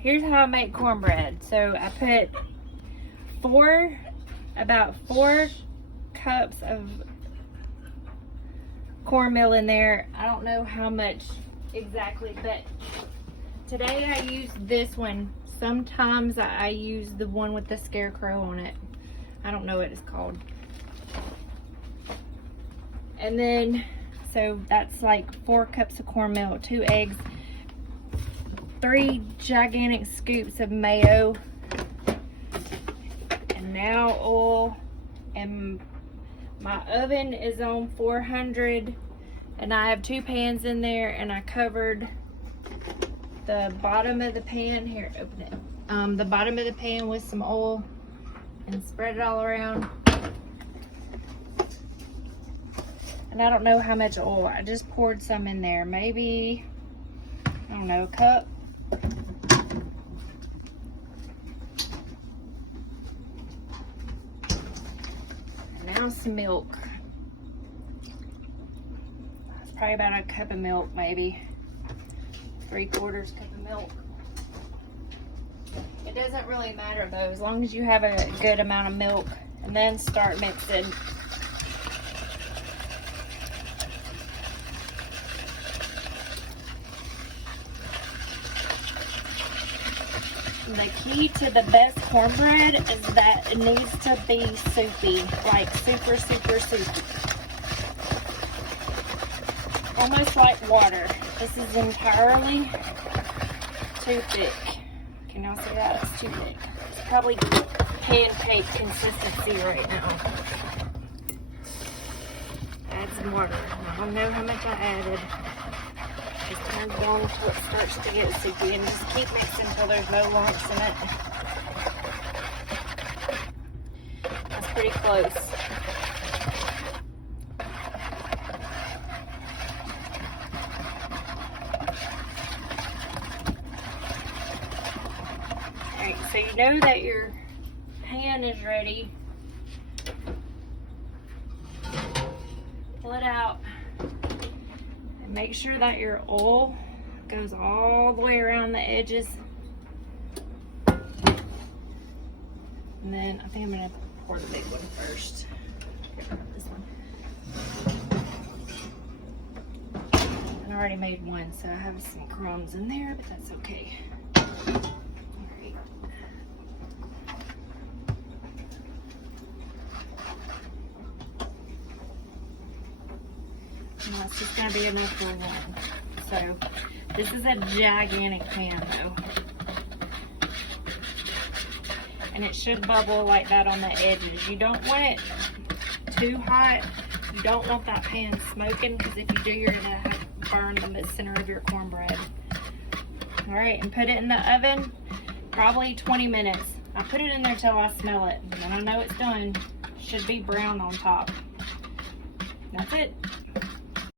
here's how I make cornbread. So I put about 4 cups of cornmeal in there. I don't know how much exactly, but today I used this one. Sometimes I use the one with the scarecrow on it. I don't know what it's called. And then, so that's like 4 cups of cornmeal, 2 eggs, 3 gigantic scoops of mayo, and now oil. And my oven is on 400, and I have 2 pans in there, and I covered the bottom of the pan. Here, open it. The bottom of the pan with some oil and spread it all around. And I don't know how much oil. I just poured some in there. Maybe, I don't know, a cup. And now some milk. It's probably about a cup of milk, maybe. 3/4 cup of milk. It doesn't really matter though, as long as you have a good amount of milk. And then start mixing. The key to the best cornbread is that it needs to be soupy, like super, super soupy. Almost like water. This is entirely too thick. Can y'all see that? It's too thick. It's probably pancake consistency right now. Add some water. I don't know how much I added. Just turn it on until it starts to get soupy, and just keep mixing until there's no lumps in it. That's pretty close. Alright, so you know that your pan is ready. Pull it out. Make sure that your oil goes all the way around the edges. And then I think I'm gonna pour the big one first. This one. I already made one, so I have some crumbs in there, but that's okay. Alright. And that's just gonna be enough for one. So this is a gigantic pan though. And it should bubble like that on the edges. You don't want it too hot. You don't want that pan smoking, because if you do, you're gonna burn the center of your cornbread. All right, and put it in the oven, probably 20 minutes. I put it in there till I smell it, and I know it's done. Should be brown on top. That's it.